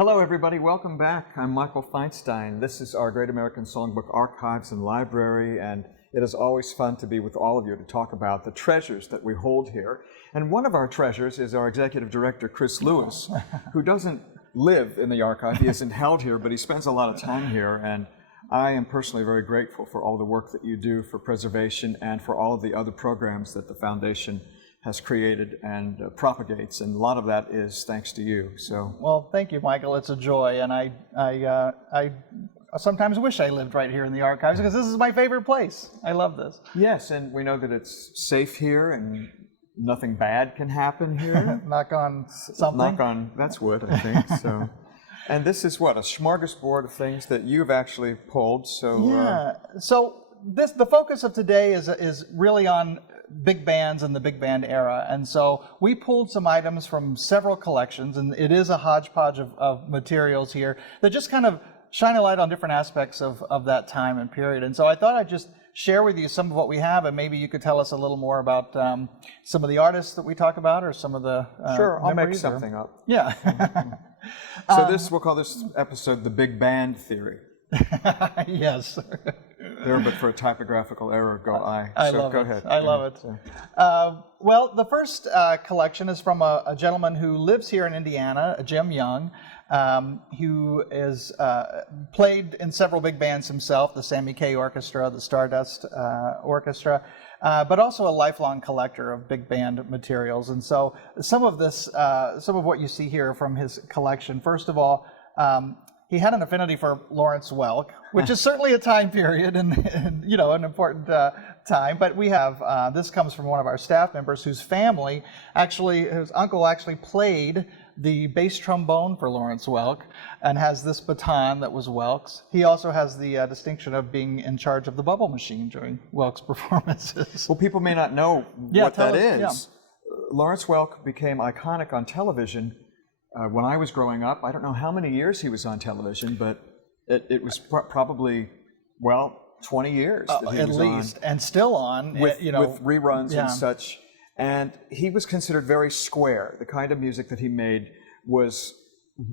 Hello, everybody. Welcome back. I'm Michael Feinstein. This is our Great American Songbook Archives and Library, and it is always fun to be with all of you to talk about the treasures that we hold here. And one of our treasures is our Executive Director, Chris Lewis, who doesn't live in the archive. He isn't held here, but he spends a lot of time here, and I am personally very grateful for all the work that you do for preservation and for all of the other programs that the Foundation has created and propagates, and a lot of that is thanks to you. So, well, thank you, Michael. It's a joy, and I sometimes wish I lived right here in the archives because this is my favorite place. I love this. Yes, and we know that it's safe here and nothing bad can happen here. Knock on something. Knock on, that's wood, I think. So, and this is what, a smorgasbord of things that you've actually pulled. So yeah. So the focus of today is really on big bands and the big band era, and so we pulled some items from several collections, and it is a hodgepodge of materials here that just kind of shine a light on different aspects of that time and period. And so I thought I'd just share with you some of what we have, and maybe you could tell us a little more about some of the artists that we talk about, or some of the sure, I'll make something up. Yeah. So we'll call this episode The Big Band Theory. Yes. There, but for a typographical error, go I. I so love go it. ahead. I love it. Well, the first collection is from a gentleman who lives here in Indiana, Jim Young, who is played in several big bands himself, the Sammy Kaye Orchestra, the Stardust Orchestra, but also a lifelong collector of big band materials. And so some of what you see here from his collection, first of all, he had an affinity for Lawrence Welk, which is certainly a time period and an important time. But we have, this comes from one of our staff members whose his uncle actually played the bass trombone for Lawrence Welk and has this baton that was Welk's. He also has the distinction of being in charge of the bubble machine during Welk's performances. Well, people may not know what that is. Yeah. Lawrence Welk became iconic on television when I was growing up. I don't know how many years he was on television, but it was probably, 20 years that he at was least, on. and still on. With reruns yeah. and such. And he was considered very square. The kind of music that he made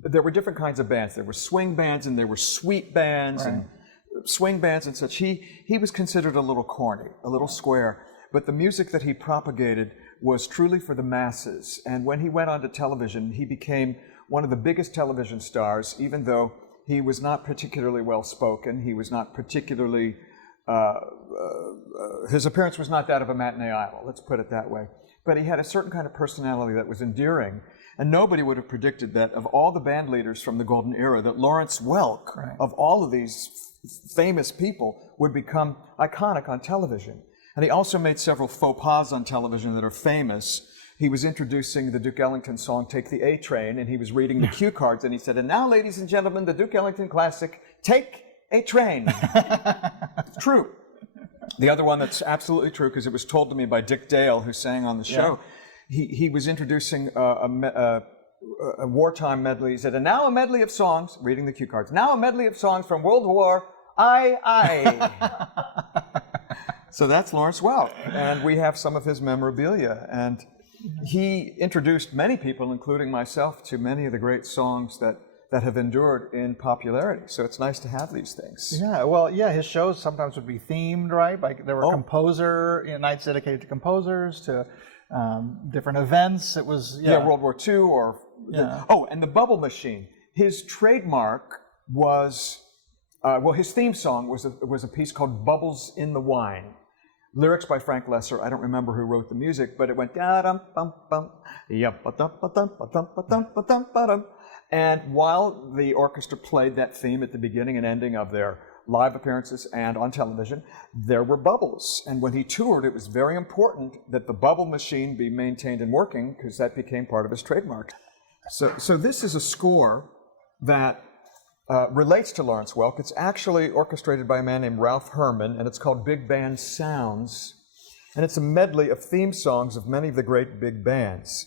there were different kinds of bands. There were swing bands and there were sweet bands right. and swing bands and such. He was considered a little corny, a little square. But the music that he propagated was truly for the masses. And when he went onto television, he became one of the biggest television stars, even though he was not particularly well-spoken. He was not particularly, his appearance was not that of a matinee idol, let's put it that way. But he had a certain kind of personality that was endearing. And nobody would have predicted that of all the band leaders from the Golden Era, that Lawrence Welk, right. of all of these famous people, would become iconic on television. And he also made several faux pas on television that are famous. He was introducing the Duke Ellington song, Take the A Train, and he was reading the cue cards, and he said, and now, ladies and gentlemen, the Duke Ellington classic, Take a Train. It's true. The other one that's absolutely true, because it was told to me by Dick Dale, who sang on the show, he was introducing a wartime medley. He said, and now a medley of songs, reading the cue cards, now a medley of songs from World War I. So that's Lawrence Welk, and we have some of his memorabilia. And he introduced many people, including myself, to many of the great songs that have endured in popularity. So it's nice to have these things. Yeah, well, his shows sometimes would be themed, right? Like there were nights dedicated to composers, to different events. It was World War II or and the bubble machine. His trademark was his theme song was a piece called "Bubbles in the Wine." Lyrics by Frank Lesser. I don't remember who wrote the music, but it went da-dum bum bum, yum-ba-dum-ba-dum-ba-dum-ba-dum-ba-dum. And while the orchestra played that theme at the beginning and ending of their live appearances and on television, there were bubbles. And when he toured, it was very important that the bubble machine be maintained and working, because that became part of his trademark. So this is a score that relates to Lawrence Welk. It's actually orchestrated by a man named Ralph Herman, and it's called Big Band Sounds. And it's a medley of theme songs of many of the great big bands.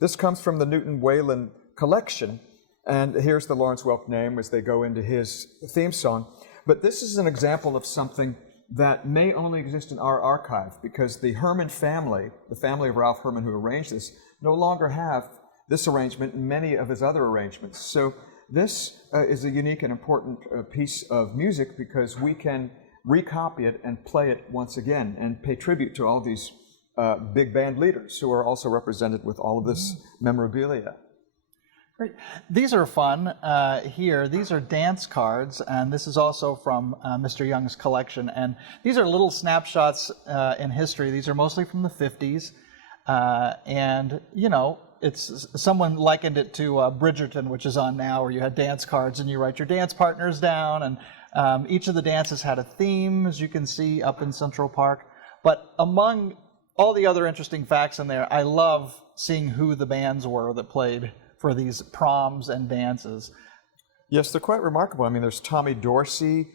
This comes from the Newton Whalen collection, and here's the Lawrence Welk name as they go into his theme song. But this is an example of something that may only exist in our archive, because the Herman family, the family of Ralph Herman who arranged this, no longer have this arrangement and many of his other arrangements. So this is a unique and important piece of music because we can recopy it and play it once again and pay tribute to all these big band leaders who are also represented with all of this memorabilia. Great. These are fun here. These are dance cards, and this is also from Mr. Young's collection. And these are little snapshots in history. These are mostly from the 50s. And, you know, someone likened it to Bridgerton, which is on now, where you had dance cards and you write your dance partners down. And each of the dances had a theme, as you can see up in Central Park. But among all the other interesting facts in there, I love seeing who the bands were that played for these proms and dances. Yes, they're quite remarkable. I mean, there's Tommy Dorsey,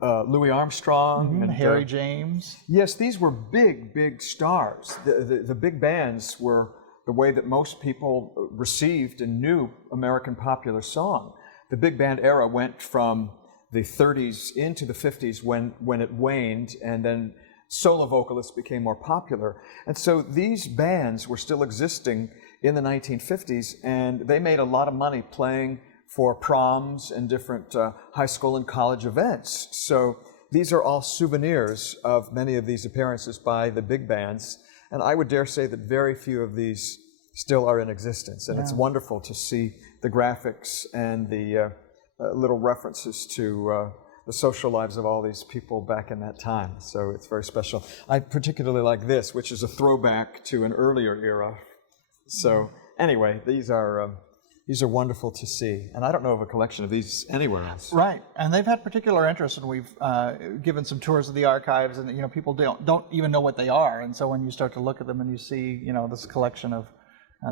Louis Armstrong, and Harry James. Yes, these were big, big stars. The big bands were the way that most people received and knew American popular song. The big band era went from the 30s into the 50s when it waned, and then solo vocalists became more popular. And so these bands were still existing in the 1950s, and they made a lot of money playing for proms and different high school and college events. So these are all souvenirs of many of these appearances by the big bands, and I would dare say that very few of these still are in existence. And it's wonderful to see the graphics and the little references to the social lives of all these people back in that time. So it's very special. I particularly like this, which is a throwback to an earlier era. So anyway, these are wonderful to see. And I don't know of a collection of these anywhere else. Right, and they've had particular interest, and we've given some tours of the archives, and you know, people don't even know what they are. And so when you start to look at them and you see, you know, this collection of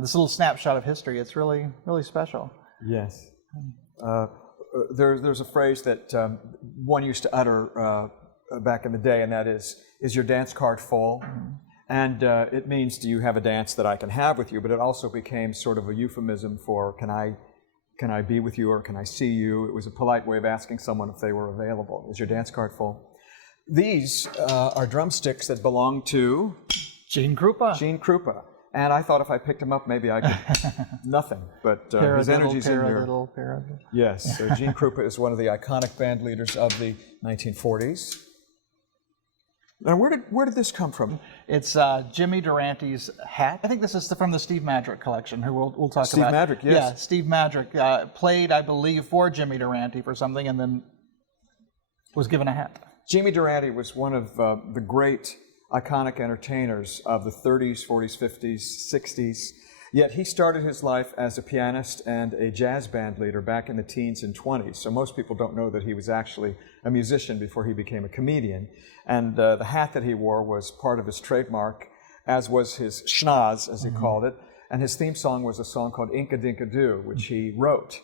this little snapshot of history, it's really, really special. Yes. There's a phrase that one used to utter back in the day, and that is your dance card full? And it means, do you have a dance that I can have with you? But it also became sort of a euphemism for, can I be with you, or can I see you? It was a polite way of asking someone if they were available. Is your dance card full? These are drumsticks that belong to Gene Krupa. Gene Krupa. And I thought if I picked him up, maybe I could nothing. But his energy's in here. Paradiddle. Yes, so Gene Krupa is one of the iconic band leaders of the 1940s. And where did this come from? It's Jimmy Durante's hat. I think this is from the Steve Madrick collection, who we'll talk Steve about. Madrick, yes. Yeah, Steve Madrick played, I believe, for Jimmy Durante for something, and then was given a hat. Jimmy Durante was one of the great iconic entertainers of the 30s, 40s, 50s, 60s. Yet he started his life as a pianist and a jazz band leader back in the teens and 20s. So most people don't know that he was actually a musician before he became a comedian. And the hat that he wore was part of his trademark, as was his schnoz, as he called it. And his theme song was a song called Inka Dinka Doo, which he wrote.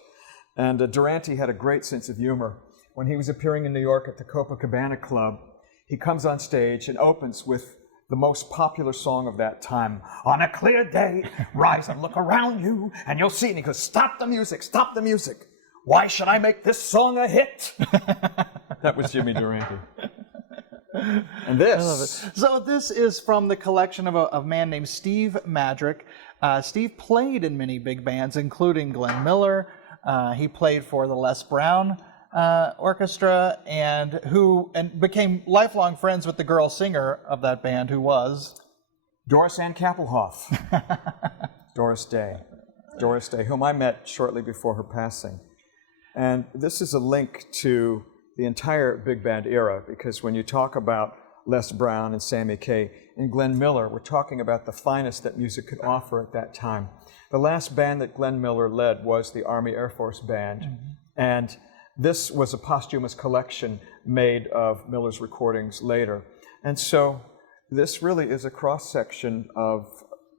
And Durante had a great sense of humor. When he was appearing in New York at the Copacabana Club, he comes on stage and opens with the most popular song of that time. On a clear day, rise and look around you, and you'll see. And he goes, stop the music, stop the music. Why should I make this song a hit? That was Jimmy Durante. And this. I love it. So this is from the collection of a man named Steve Madrick. Steve played in many big bands, including Glenn Miller. He played for the Les Brown orchestra, and became lifelong friends with the girl singer of that band, who was Doris Ann Kappelhoff. Doris Day, whom I met shortly before her passing. And this is a link to the entire big band era, because when you talk about Les Brown and Sammy Kaye and Glenn Miller, we're talking about the finest that music could offer at that time. The last band that Glenn Miller led was the Army Air Force Band, and this was a posthumous collection made of Miller's recordings later. And so this really is a cross-section of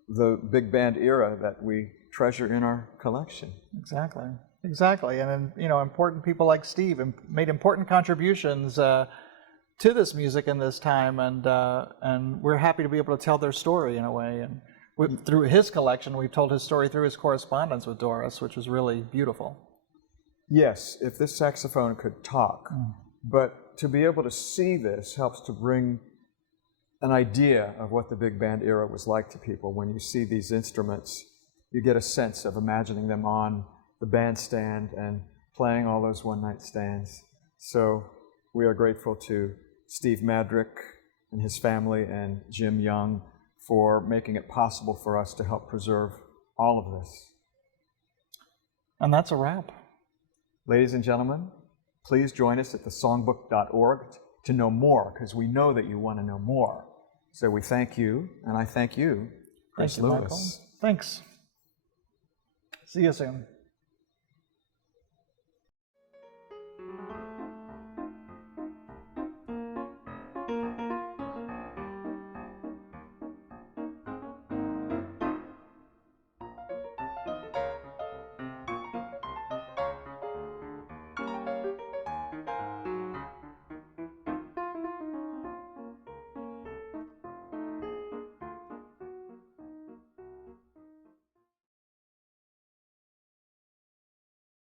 the big band era that we treasure in our collection. Exactly. And you know, important people like Steve made important contributions to this music in this time, and we're happy to be able to tell their story in a way. And through his collection, we've told his story through his correspondence with Doris, which was really beautiful. Yes, if this saxophone could talk. But to be able to see this helps to bring an idea of what the big band era was like to people. When you see these instruments, you get a sense of imagining them on the bandstand and playing all those one-night stands. So we are grateful to Steve Madrick and his family and Jim Young for making it possible for us to help preserve all of this. And that's a wrap. Ladies and gentlemen, please join us at thesongbook.org to know more, because we know that you want to know more. So we thank you, and I thank you, Chris Thank you, Lewis. Michael. Thanks. See you soon.